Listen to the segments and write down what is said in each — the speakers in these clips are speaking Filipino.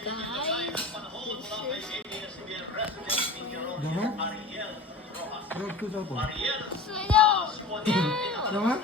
Guys, Jangan? Road to Sapo. Jangan?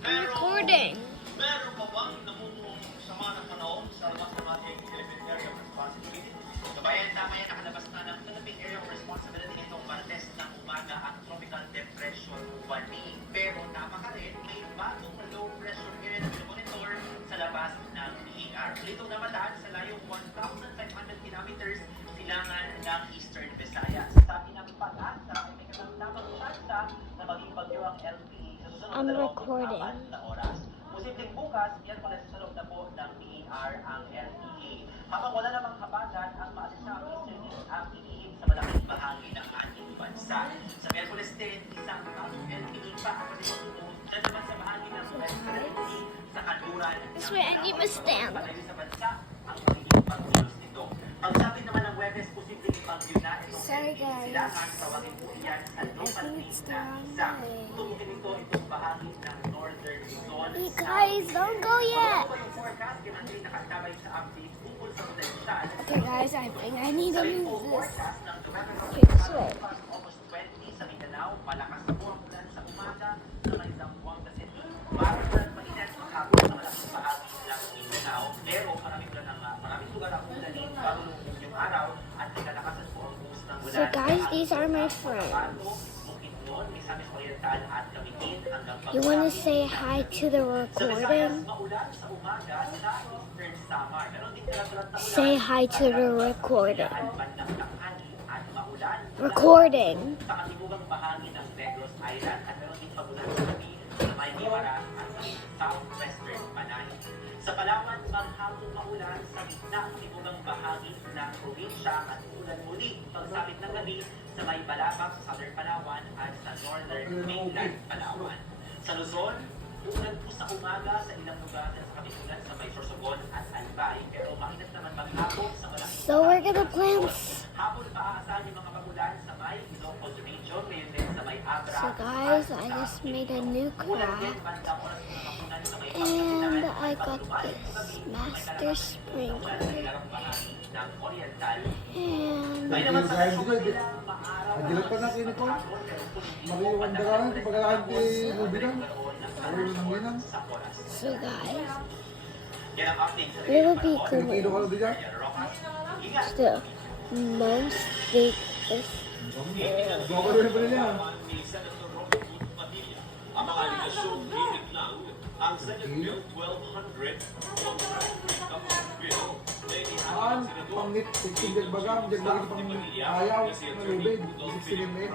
I'm recording. Meron pa bang namumuong sama ng panahon sa labas ng ating Philippine Area of Responsibility? Kabayan, tama yan, nakalabas na ng Philippine Area of Responsibility nitong Martes ng umaga ang Tropical Depression Wani. Pero tama ka rin, may bagong low pressure area na pinamonitor sa labas ng PER. Litong namadaan sa layong 1,500 kilometers silangan ng Eastern Visayas. Sabi ng pag-asa ay may kasamtamang tsansa na maging bagyo ang LPE sa susunod I'm na loob ng recording. 4 na oras. Posibleng bukas, Miyerkules sa loob na po ng PER ang LPE. Habang wala namang habagat, ang maasasang Eastern ang iniib sa malaking bahagi ng ating bansa. Sa Miyerkules din, isang bagong LPE pa ang masipagtuon na naman sa bahagi ng Western Sea sa kanluran This way I need my stand. Palayo sa bansa ang magiging pagkilos nito. Pagsapit naman ng Webes, posibleng ipagyo na itong Sorry, LPE guys. silangan, tawagin po iyan sa local think wind it's na the isa. wrong way. Tutukin ito itong bahagi ng northern Luzon. You guys, don't go yet. Okay, guys, I think I need to move this. Okay, this way. So, guys, these are my friends. You want to say hi to the recording? Say hi to the recording. Recording. Sa katibukang bahagi ng Negros Island at meron din pagulan sa gabi sa may Miwara at southwestern Panay. Sa Palawan, maghapong maulan sa gitna katibukang bahagi ng probinsya at ulan muli pagsapit ng gabi sa may Balabac sa southern Palawan at sa northern mainland Palawan. Sa Luzon, ulan po sa umaga sa ilang lugar sa Katipunan sa may Sorsogon at Albay pero mainit naman maghapon sa malaking So, we're gonna plant. hapon pa aasahan yung mga pagulan sa may Ilocos region, ngayon din sa may Abra. So, guys, I just made a new craft. And I got this master sprinkler. And Nagilat pa na kini ko. Mariwan daran, pagkakaan ti Rubinan. Mariwan ng Minang. so, guys, little bit Kilo cool. ka na diyan? Still, most big is Gawa ka rin pa nila. Ang mga aligasyong hilig lang ang Senate Bill 1200 o Recovery Bill na Aan, inihain ng Senador pangit, titigil bagang, diyan lagi pang ayaw, na lubid, isisilin na yun.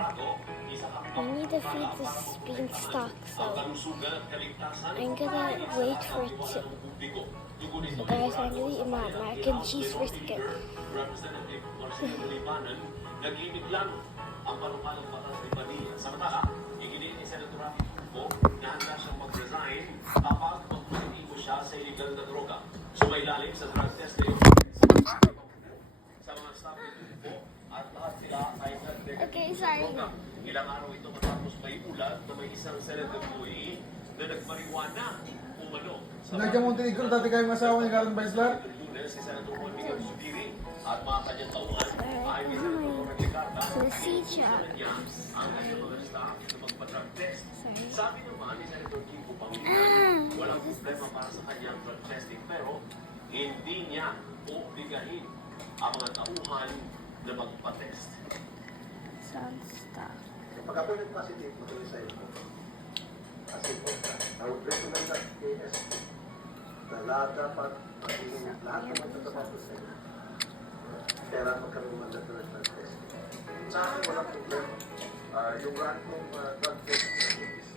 I need to feed this beanstalk, so I'm gonna wait for it to. So, guys, I'm gonna eat my mac and cheese biscuit. Representative Marcelo Libanan, nag-ibig lang ang panukalang batas ni Padilla. Samantala, iginiit ni Senator Rafi Tulfo na handa siyang mag-resign kapag magpositibo siya sa illegal na droga. Sumailalim sa drug testing sa mga staff ni Tulfo at lahat sila ay nag-detect Okay, sa sorry. droga. Ilang araw ito matapos may ulat na may isang Senate employee na nagmariwana umano sa Nagyang Montenegro, dati kayong asawa ni Karen Baislar. Lunes si Senator Juan Miguel Zubiri at mga kanyang tauhan ay ni Senator Robert Licarda So, see siya ya. ang kanyang mga staff na magpa-drug test. Sorry. Sabi naman ni Senator Kiko Pangilinan, walang problema para sa kanyang drug testing pero hindi niya obligahin ang mga tauhan na magpa-test. Some stuff. Pag-appointed positive, matuloy sa iyo. Kasi po, I would recommend that KSP na lahat dapat maging lahat ng magtatapato sa iyo. Kailangan magkaroon ng lateral drug test. Sa akin, walang problema. Yung random drug test is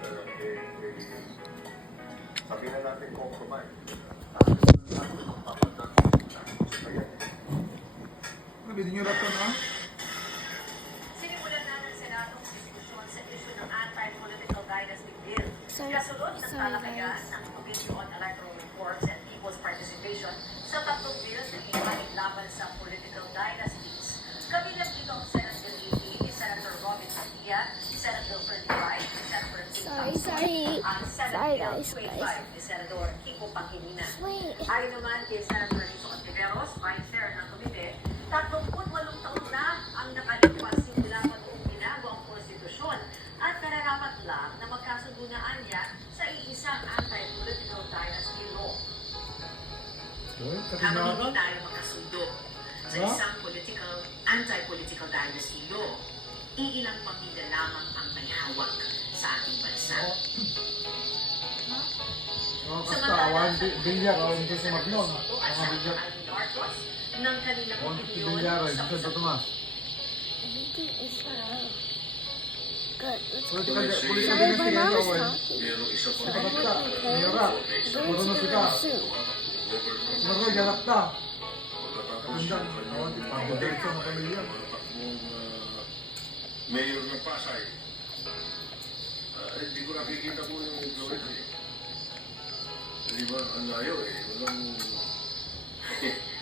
sabihin na natin compromise. Nabili niyo raton, ha? Sinimulan na ng Senado ang diskusyon sa isyu ng anti-political dynasty bill. Sorry. Kasunod ng Sorry, talakayan guys. ng Committee on Electoral Reforms and People's Participation sa tatlong bills na ihain laban sa political dynasties. Kabilang dito ang Senate Bill 18 ni Senator Robin Padilla, Senate Bill 35 ni Senator Kim Sorry, Thompson, sorry. ang Senate Sorry, Bill guys, 25 ni Senador Kiko Pangilinan. Wait. Ayon naman kay Senator Rizzo Ontiveros, Vice Chair ng komite, 38 taon na ang nakalipas simula pa noong binago ang konstitusyon at nararapat lang na magkasunduan niya sa iisang anti-political dynasty law. Habang hindi tayo magkasundo sa isang anti-political dynasty law, iilang pamilya lamang ang may hawak sa ating bansa. Awan bilyar, awan ko sa Maglon. At sa Mga bilyar. Alvin Marcos ng kanilang Awan ko opinyon bilyar, sa hindi sa Tomas. Everything is good. Let's Pwede go. ka, pwede ka Sorry, din my siya mom is gawin. talking. Merong isa So pa I Kapag ka, want my Mira, parents to marunong go ka. to soon. Marunong, ganap ka. Tundan, awan, pagbudirit sa mga pamilya. Mayor ng Pasay. Hindi ko nakikita po yung Florida eh. Di ba, ang layo eh. Walang...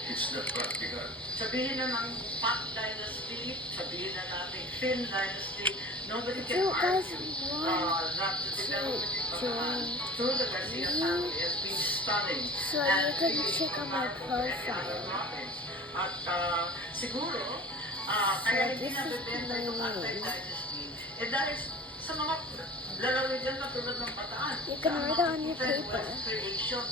It's not practical. sabihin na ng Pak Dynasty, sabihin na natin Fin Dynasty, nobody can So, guys, argue what that the development in Bataan join through the Garcia family has been stunning. so you can check out my profile. At siguro, So kaya hindi this na is bibenta my itong name. anti-dynasty, dahil sa mga lalawigan na tulad ng Bataan. You can write it on your Ang paper. creation.